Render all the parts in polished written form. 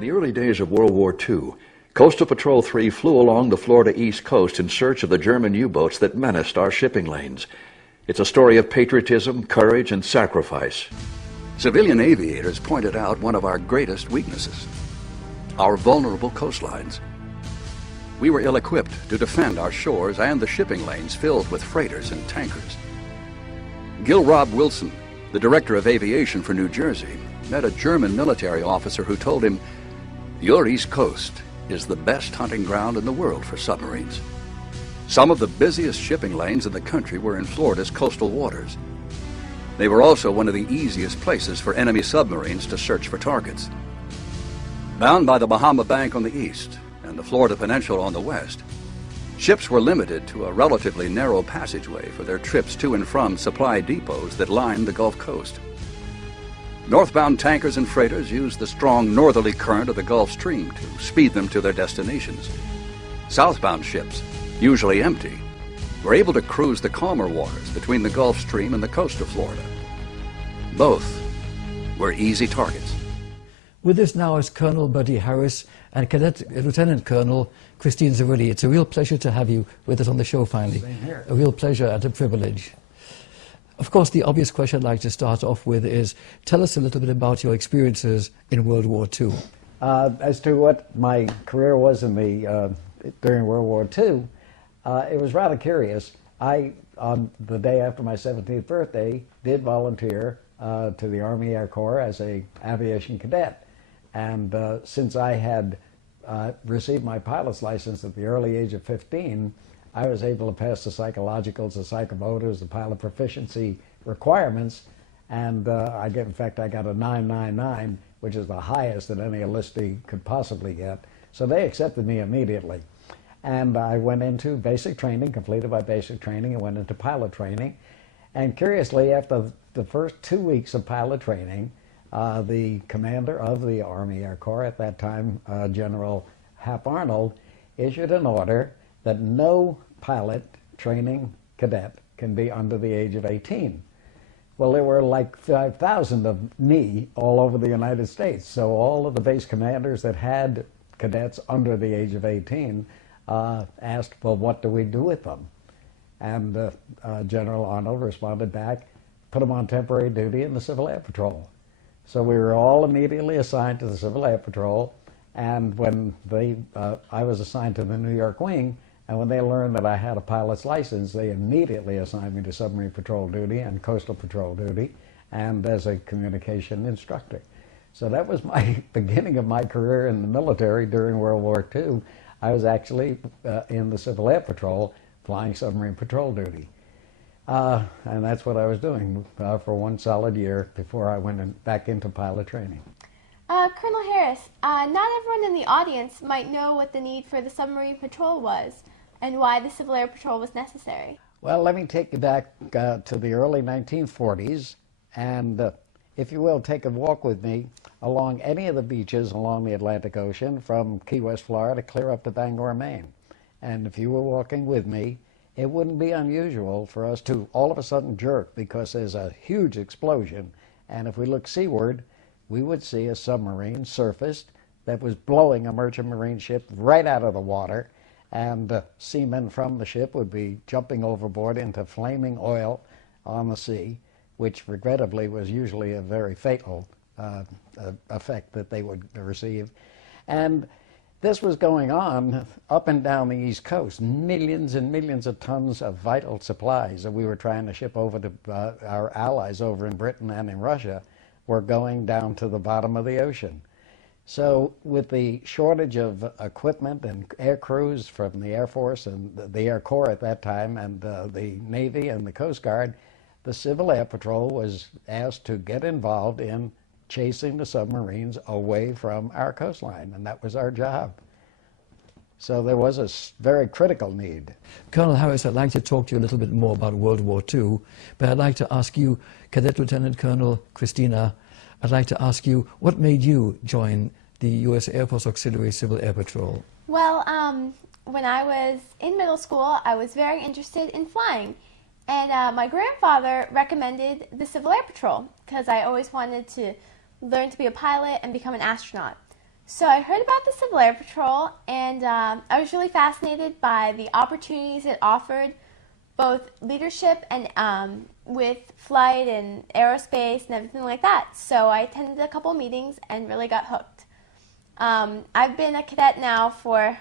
In the early days of World War II, Coastal Patrol 3 flew along the Florida East Coast in search of the German U-boats that menaced our shipping lanes. It's a story of patriotism, courage, and sacrifice. Civilian aviators pointed out one of our greatest weaknesses: our vulnerable coastlines. We were ill-equipped to defend our shores and the shipping lanes filled with freighters and tankers. Gil Rob Wilson, the director of aviation for New Jersey, met a German military officer who told him, "Your East Coast is the best hunting ground in the world for submarines." Some of the busiest shipping lanes in the country were in Florida's coastal waters. They were also one of the easiest places for enemy submarines to search for targets. Bound by the Bahama Bank on the east and the Florida Peninsula on the west, ships were limited to a relatively narrow passageway for their trips to and from supply depots that lined the Gulf Coast. Northbound tankers and freighters used the strong northerly current of the Gulf Stream to speed them to their destinations. Southbound ships, usually empty, were able to cruise the calmer waters between the Gulf Stream and the coast of Florida. Both were easy targets. With us now is Colonel Buddy Harris and Cadet Lieutenant Colonel Christine Zarilli. It's a real pleasure to have you with us on the show finally. Same here. A real pleasure and a privilege. Of course, the obvious question I'd like to start off with is, tell us a little bit about your experiences in World War II. As to what my career was in during World War II, it was rather curious. I, on the day after my 17th birthday, did volunteer to the Army Air Corps as an aviation cadet. And since I had received my pilot's license at the early age of 15, I was able to pass the psychologicals, the psychomotors, the pilot proficiency requirements, and in fact, I got a 999, which is the highest that any enlistee could possibly get. So they accepted me immediately. And I went into basic training, completed my basic training, and went into pilot training. And curiously, after the first 2 weeks of pilot training, the commander of the Army Air Corps at that time, General Hap Arnold, issued an order that no pilot training cadet can be under the age of 18. Well, there were like 5,000 of me all over the United States. So all of the base commanders that had cadets under the age of 18 asked, well, what do we do with them? And General Arnold responded back, put them on temporary duty in the Civil Air Patrol. So we were all immediately assigned to the Civil Air Patrol, and when I was assigned to the New York wing, and when they learned that I had a pilot's license, they immediately assigned me to submarine patrol duty and coastal patrol duty, and as a communication instructor. So that was my beginning of my career in the military during World War II. I was actually in the Civil Air Patrol flying submarine patrol duty. And that's what I was doing for 1 solid year before I went back into pilot training. Colonel Harris, not everyone in the audience might know what the need for the submarine patrol was and why the Civil Air Patrol was necessary. Well, let me take you back to the early 1940s, and if you will, take a walk with me along any of the beaches along the Atlantic Ocean from Key West, Florida, clear up to Bangor, Maine. And if you were walking with me, it wouldn't be unusual for us to all of a sudden jerk because there's a huge explosion, and if we look seaward, we would see a submarine surfaced that was blowing a merchant marine ship right out of the water, and seamen from the ship would be jumping overboard into flaming oil on the sea, which regrettably was usually a very fatal effect that they would receive. And this was going on up and down the East Coast. Millions and millions of tons of vital supplies that we were trying to ship over to our allies over in Britain and in Russia were going down to the bottom of the ocean. So with the shortage of equipment and air crews from the Air Force and the Air Corps at that time, and the Navy and the Coast Guard, the Civil Air Patrol was asked to get involved in chasing the submarines away from our coastline, and that was our job. So there was a very critical need. Colonel Harris, I'd like to talk to you a little bit more about World War II, but I'd like to ask you, Cadet Lieutenant Colonel Christina, I'd like to ask you, what made you join the U.S. Air Force Auxiliary Civil Air Patrol? Well, when I was in middle school, I was very interested in flying. And my grandfather recommended the Civil Air Patrol because I always wanted to learn to be a pilot and become an astronaut. So I heard about the Civil Air Patrol, and I was really fascinated by the opportunities it offered, both leadership and with flight and aerospace and everything like that. So I attended a couple meetings and really got hooked. I've been a cadet now for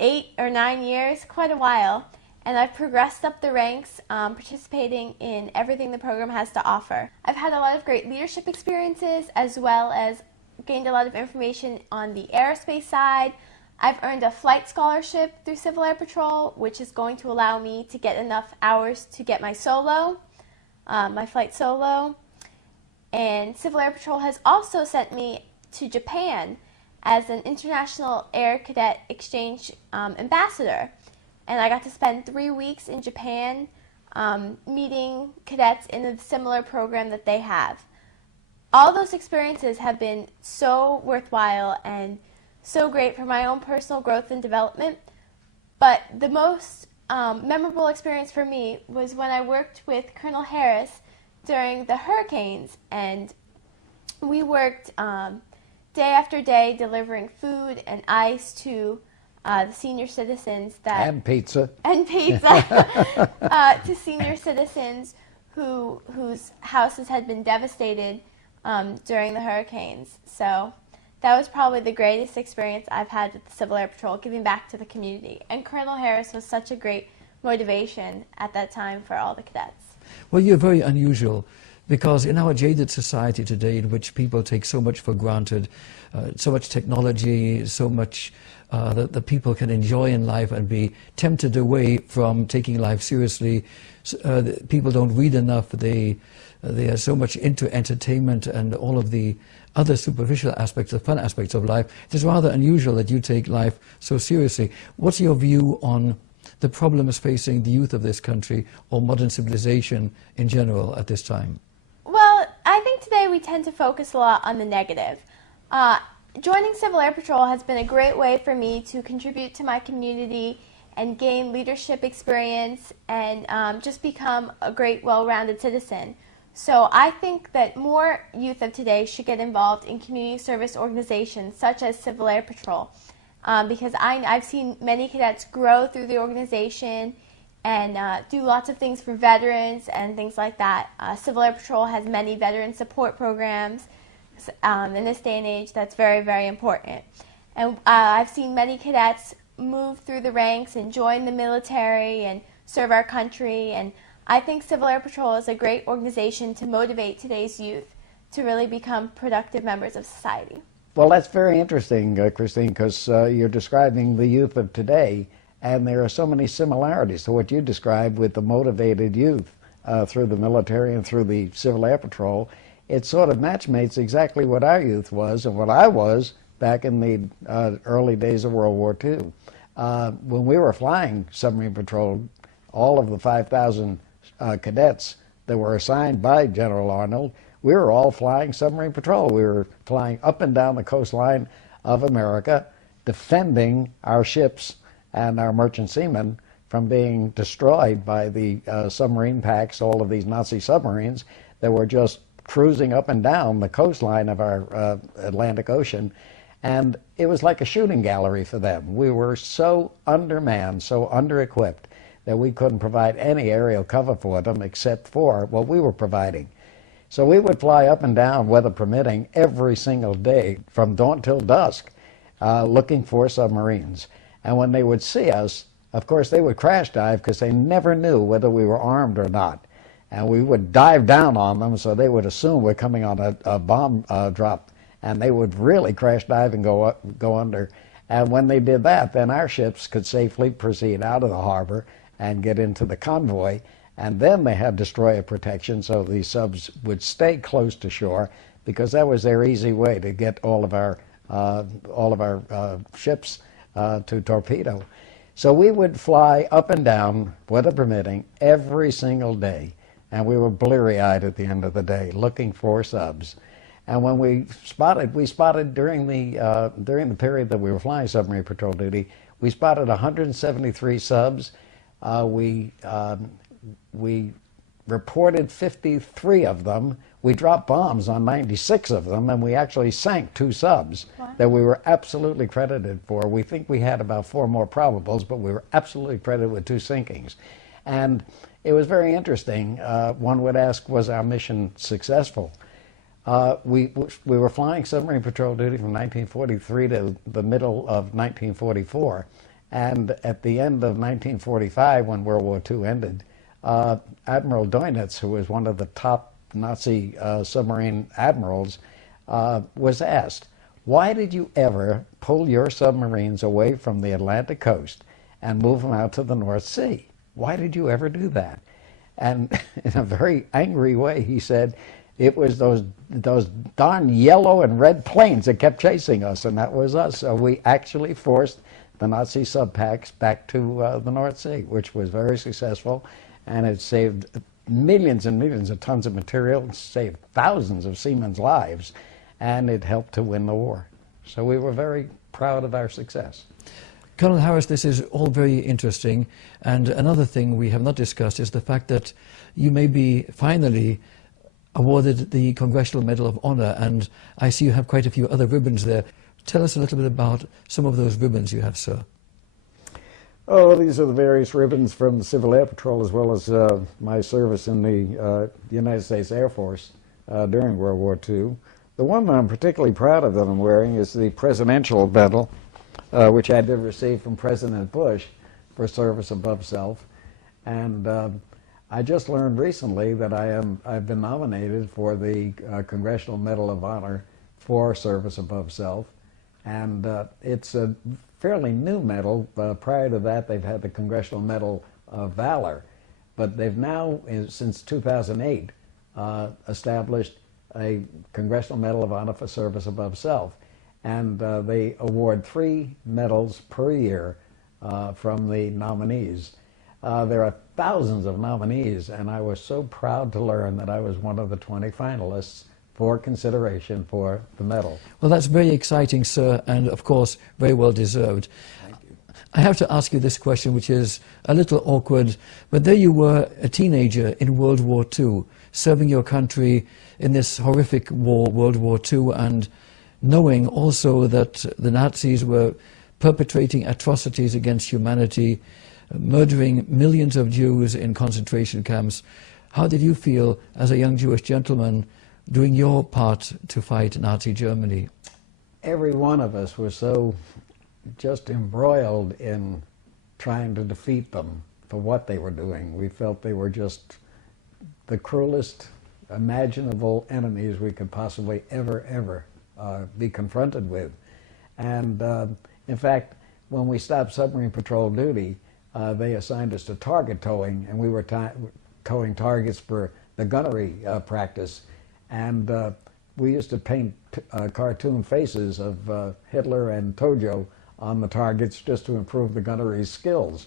8 or 9 years, quite a while, and I've progressed up the ranks, participating in everything the program has to offer. I've had a lot of great leadership experiences, as well as gained a lot of information on the aerospace side. I've earned a flight scholarship through Civil Air Patrol, which is going to allow me to get enough hours to get my solo, my flight solo. And Civil Air Patrol has also sent me to Japan as an International Air Cadet Exchange ambassador. And I got to spend 3 weeks in Japan meeting cadets in a similar program that they have. All those experiences have been so worthwhile and so great for my own personal growth and development. But the most memorable experience for me was when I worked with Colonel Harris during the hurricanes, and we worked day after day delivering food and ice to the senior citizens and pizza to senior citizens whose houses had been devastated during the hurricanes. So that was probably the greatest experience I've had with the Civil Air Patrol, giving back to the community. And Colonel Harris was such a great motivation at that time for all the cadets. Well, you're very unusual, because in our jaded society today, in which people take so much for granted, so much technology, so much that people can enjoy in life and be tempted away from taking life seriously, people don't read enough, they are so much into entertainment and all of the other superficial aspects, the fun aspects of life. It is rather unusual that you take life so seriously. What's your view on the problems facing the youth of this country, or modern civilization in general at this time? Well, I think today we tend to focus a lot on the negative. Joining Civil Air Patrol has been a great way for me to contribute to my community and gain leadership experience and just become a great, well-rounded citizen. So I think that more youth of today should get involved in community service organizations such as Civil Air Patrol, because I've seen many cadets grow through the organization and do lots of things for veterans and things like that. Civil Air Patrol has many veteran support programs in this day and age. That's very, very important. And I've seen many cadets move through the ranks and join the military and serve our country, and I think Civil Air Patrol is a great organization to motivate today's youth to really become productive members of society. Well, that's very interesting, Christine, because you're describing the youth of today, and there are so many similarities to what you described with the motivated youth through the military and through the Civil Air Patrol. It sort of matchmates exactly what our youth was and what I was back in the early days of World War II. When we were flying submarine patrol, all of the 5,000 cadets that were assigned by General Arnold, we were all flying submarine patrol. We were flying up and down the coastline of America, defending our ships and our merchant seamen from being destroyed by the submarine packs, all of these Nazi submarines that were just cruising up and down the coastline of our Atlantic Ocean. And it was like a shooting gallery for them. We were so undermanned, so under-equipped, that we couldn't provide any aerial cover for them except for what we were providing. So we would fly up and down, weather permitting, every single day from dawn till dusk, looking for submarines. And when they would see us, of course, they would crash dive because they never knew whether we were armed or not. And we would dive down on them, so they would assume we're coming on a bomb drop, and they would really crash dive and go under. And when they did that, then our ships could safely proceed out of the harbor and get into the convoy, and then they had destroyer protection, so these subs would stay close to shore, because that was their easy way to get all of our ships to torpedo. So we would fly up and down, weather permitting, every single day, and we were bleary-eyed at the end of the day, looking for subs. And when we spotted during the period that we were flying submarine patrol duty, we spotted 173 subs. We reported 53 of them. We dropped bombs on 96 of them, and we actually sank 2 subs that we were absolutely credited for. We think we had about 4 more probables, but we were absolutely credited with 2 sinkings. And it was very interesting. One would ask, was our mission successful? We were flying submarine patrol duty from 1943 to the middle of 1944. And at the end of 1945, when World War II ended, Admiral Dönitz, who was one of the top Nazi submarine admirals, was asked, why did you ever pull your submarines away from the Atlantic coast and move them out to the North Sea? Why did you ever do that? And in a very angry way, he said, it was those darn yellow and red planes that kept chasing us, and that was us. So we actually forced the Nazi subpacks back to the North Sea, which was very successful, and it saved millions and millions of tons of material, saved thousands of seamen's lives, and it helped to win the war. So we were very proud of our success. Colonel Harris, this is all very interesting, and another thing we have not discussed is the fact that you may be finally awarded the Congressional Medal of Honor, and I see you have quite a few other ribbons there. Tell us a little bit about some of those ribbons you have, sir. Oh, these are the various ribbons from the Civil Air Patrol, as well as my service in the United States Air Force during World War II. The one that I'm particularly proud of that I'm wearing is the Presidential Medal, which I did receive from President Bush for service above self. And I just learned recently that I've been nominated for the Congressional Medal of Honor for service above self. And it's a fairly new medal. Prior to that, they've had the Congressional Medal of Valor. But they've now, since 2008, established a Congressional Medal of Honor for service above self. And they award 3 medals per year from the nominees. There are thousands of nominees, and I was so proud to learn that I was one of the 20 finalists for consideration for the medal. Well, that's very exciting, sir, and of course, very well deserved. Thank you. I have to ask you this question, which is a little awkward, but there you were, a teenager in World War II, serving your country in this horrific war, World War II, and knowing also that the Nazis were perpetrating atrocities against humanity, murdering millions of Jews in concentration camps. How did you feel as a young Jewish gentleman doing your part to fight Nazi Germany? Every one of us was so just embroiled in trying to defeat them for what they were doing. We felt they were just the cruelest imaginable enemies we could possibly ever be confronted with. And in fact, when we stopped submarine patrol duty, they assigned us to target towing, and we were towing targets for the gunnery practice. And we used to paint cartoon faces of Hitler and Tojo on the targets just to improve the gunnery's skills.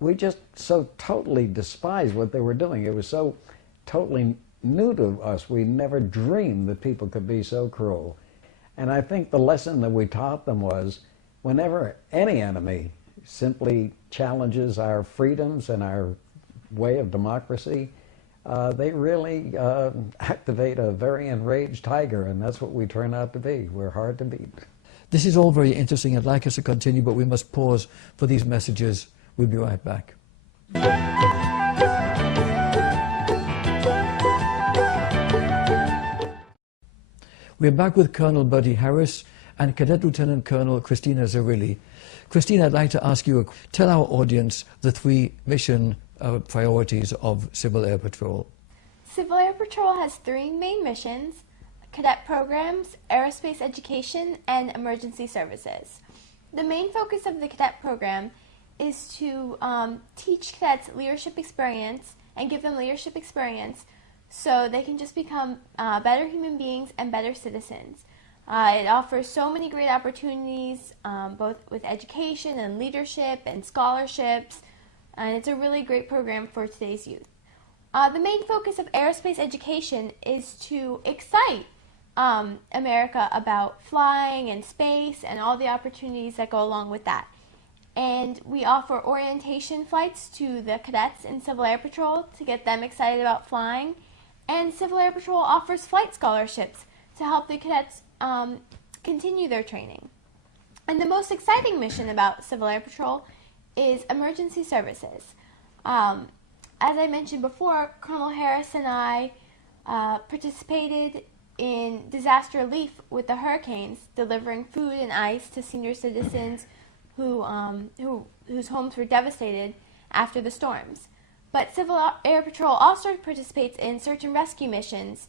We just so totally despised what they were doing. It was so totally new to us. We never dreamed that people could be so cruel. And I think the lesson that we taught them was, whenever any enemy simply challenges our freedoms and our way of democracy, they really activate a very enraged tiger, and that's what we turn out to be. We're hard to beat. This is all very interesting. I'd like us to continue, but we must pause for these messages. We'll be right back. We're back with Colonel Buddy Harris and Cadet Lieutenant Colonel Christina Zerilli. Christina, I'd like to ask you, tell our audience the 3 mission priorities of Civil Air Patrol. Civil Air Patrol has 3 main missions: cadet programs, aerospace education, and emergency services. The main focus of the cadet program is to teach cadets leadership experience and give them leadership experience so they can just become better human beings and better citizens. It offers so many great opportunities, both with education and leadership and scholarships, and it's a really great program for today's youth. The main focus of aerospace education is to excite America about flying and space and all the opportunities that go along with that. And we offer orientation flights to the cadets in Civil Air Patrol to get them excited about flying. And Civil Air Patrol offers flight scholarships to help the cadets continue their training. And the most exciting mission about Civil Air Patrol is emergency services. As I mentioned before, Colonel Harris and I participated in disaster relief with the hurricanes, delivering food and ice to senior citizens whose homes were devastated after the storms. But Civil Air Patrol also participates in search and rescue missions.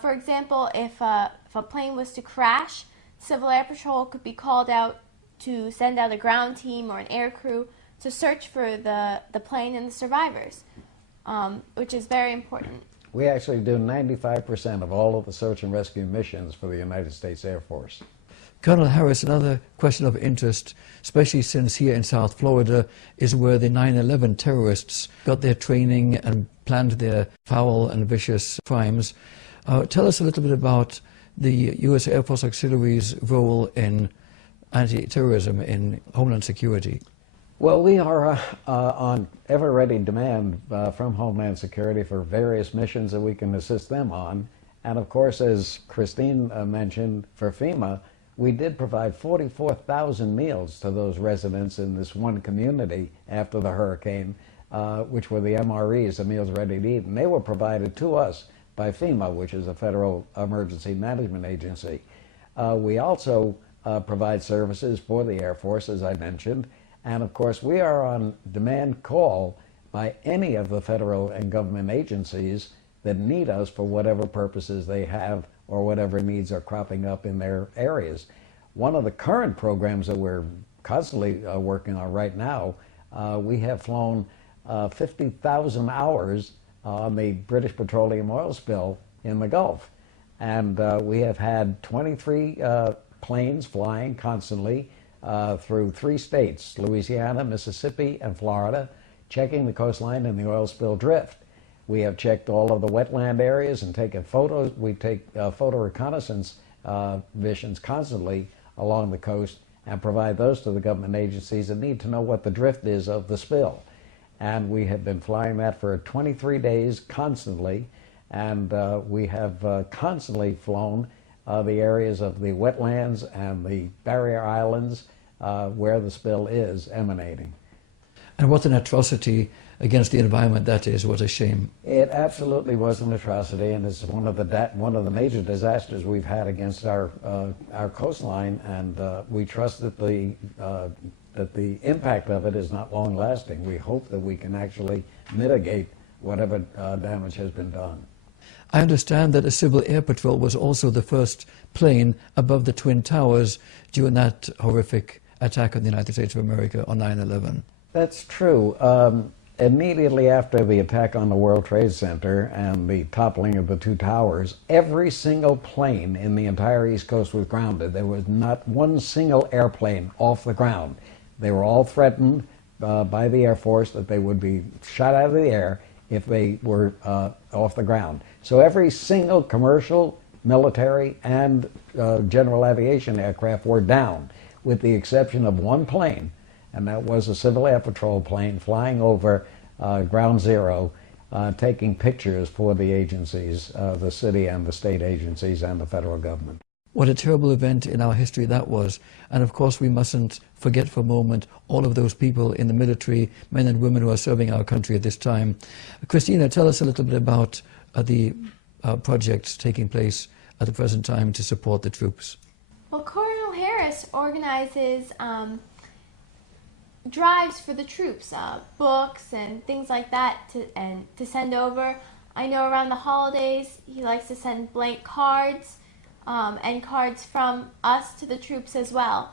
For example, if a plane was to crash, Civil Air Patrol could be called out to send out a ground team or an air crew to search for the plane and the survivors, which is very important. We actually do 95% of all of the search and rescue missions for the United States Air Force. Colonel Harris, another question of interest, especially since here in South Florida is where the 9/11 terrorists got their training and planned their foul and vicious crimes. Tell us a little bit about the U.S. Air Force Auxiliary's role in anti-terrorism in Homeland Security. Well, we are on ever-ready demand from Homeland Security for various missions that we can assist them on. And of course, as Christine mentioned, for FEMA, we did provide 44,000 meals to those residents in this one community after the hurricane, which were the MREs, the Meals Ready to Eat, and they were provided to us by FEMA, which is a Federal Emergency Management Agency. We also provide services for the Air Force, as I mentioned, and of course we are on demand call by any of the federal and government agencies that need us for whatever purposes they have or whatever needs are cropping up in their areas. One of the current programs that we're constantly working on right now, we have flown 50,000 hours on the British petroleum oil spill in the Gulf. And we have had 23 planes flying constantly through 3 states, Louisiana, Mississippi, and Florida, checking the coastline and the oil spill drift. We have checked all of the wetland areas and taken photos. We take photo reconnaissance missions constantly along the coast and provide those to the government agencies that need to know what the drift is of the spill. And we have been flying that for 23 days constantly, and we have constantly flown the areas of the wetlands and the barrier islands where the spill is emanating. And what an atrocity against the environment that is. What a shame. It absolutely was an atrocity, and it's one of the major disasters we've had against our coastline, and we trust that the impact of it is not long lasting. We hope that we can actually mitigate whatever damage has been done. I understand that a Civil Air Patrol was also the first plane above the Twin Towers during that horrific attack on the United States of America on 9/11. That's true. Immediately after the attack on the World Trade Center and the toppling of the 2 towers, every single plane in the entire East Coast was grounded. There was not one single airplane off the ground. They were all threatened by the Air Force that they would be shot out of the air if they were off the ground. So every single commercial, military, and general aviation aircraft were down, with the exception of one plane, and that was a Civil Air Patrol plane flying over Ground Zero, taking pictures for the agencies, the city and the state agencies and the federal government. What a terrible event in our history that was. And of course we mustn't forget for a moment all of those people in the military, men and women who are serving our country at this time. Christina, tell us a little bit about the projects taking place at the present time to support the troops. Well, Colonel Harris organizes drives for the troops, books and things like that to send over. I know around the holidays he likes to send blank cards and cards from us to the troops as well.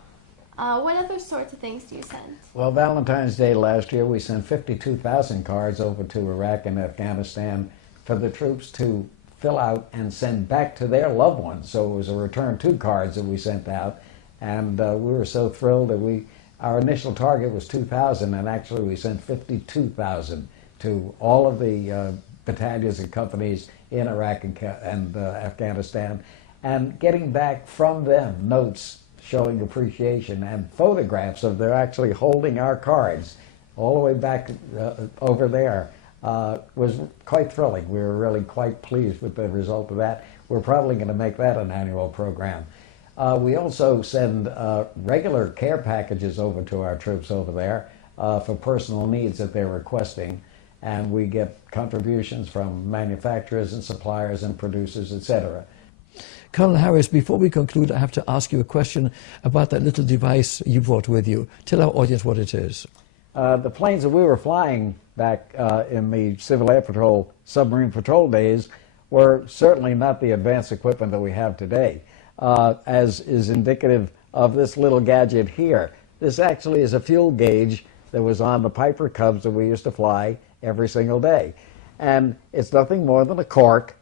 What other sorts of things do you send? Well, Valentine's Day last year we sent 52,000 cards over to Iraq and Afghanistan for the troops to fill out and send back to their loved ones. So it was a return to cards that we sent out, and we were so thrilled that our initial target was 2,000, and actually we sent 52,000 to all of the battalions and companies in Iraq and Afghanistan, and getting back from them notes showing appreciation, and photographs of they're actually holding our cards all the way back over there was quite thrilling. We were really quite pleased with the result of that. We're probably going to make that an annual program. We also send regular care packages over to our troops over there for personal needs that they're requesting, and we get contributions from manufacturers and suppliers and producers, etc. Colonel Harris, before we conclude, I have to ask you a question about that little device you brought with you. Tell our audience what it is. The planes that we were flying back in the Civil Air Patrol, submarine patrol days were certainly not the advanced equipment that we have today, as is indicative of this little gadget here. This actually is a fuel gauge that was on the Piper Cubs that we used to fly every single day. And it's nothing more than a cork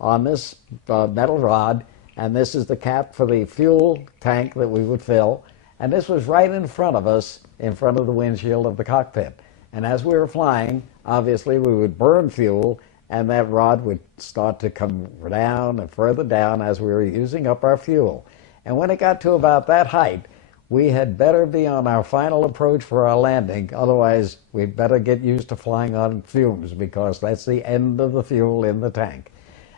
on this metal rod, and this is the cap for the fuel tank that we would fill. And this was right in front of us, in front of the windshield of the cockpit. And as we were flying, obviously we would burn fuel, and that rod would start to come down and further down as we were using up our fuel. And when it got to about that height, we had better be on our final approach for our landing, otherwise we'd better get used to flying on fumes, because that's the end of the fuel in the tank.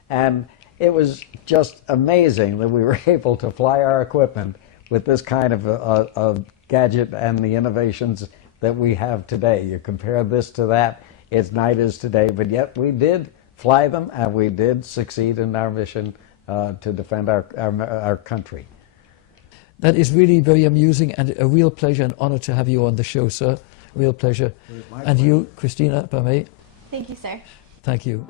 And it was just amazing that we were able to fly our equipment with this kind of a gadget and the innovations that we have today. You compare this to that, it's night as today, but yet we did fly them, and we did succeed in our mission to defend our country. That is really very amusing and a real pleasure and honor to have you on the show, sir. Real pleasure. And you, Christina, if I may. Thank you, sir. Thank you.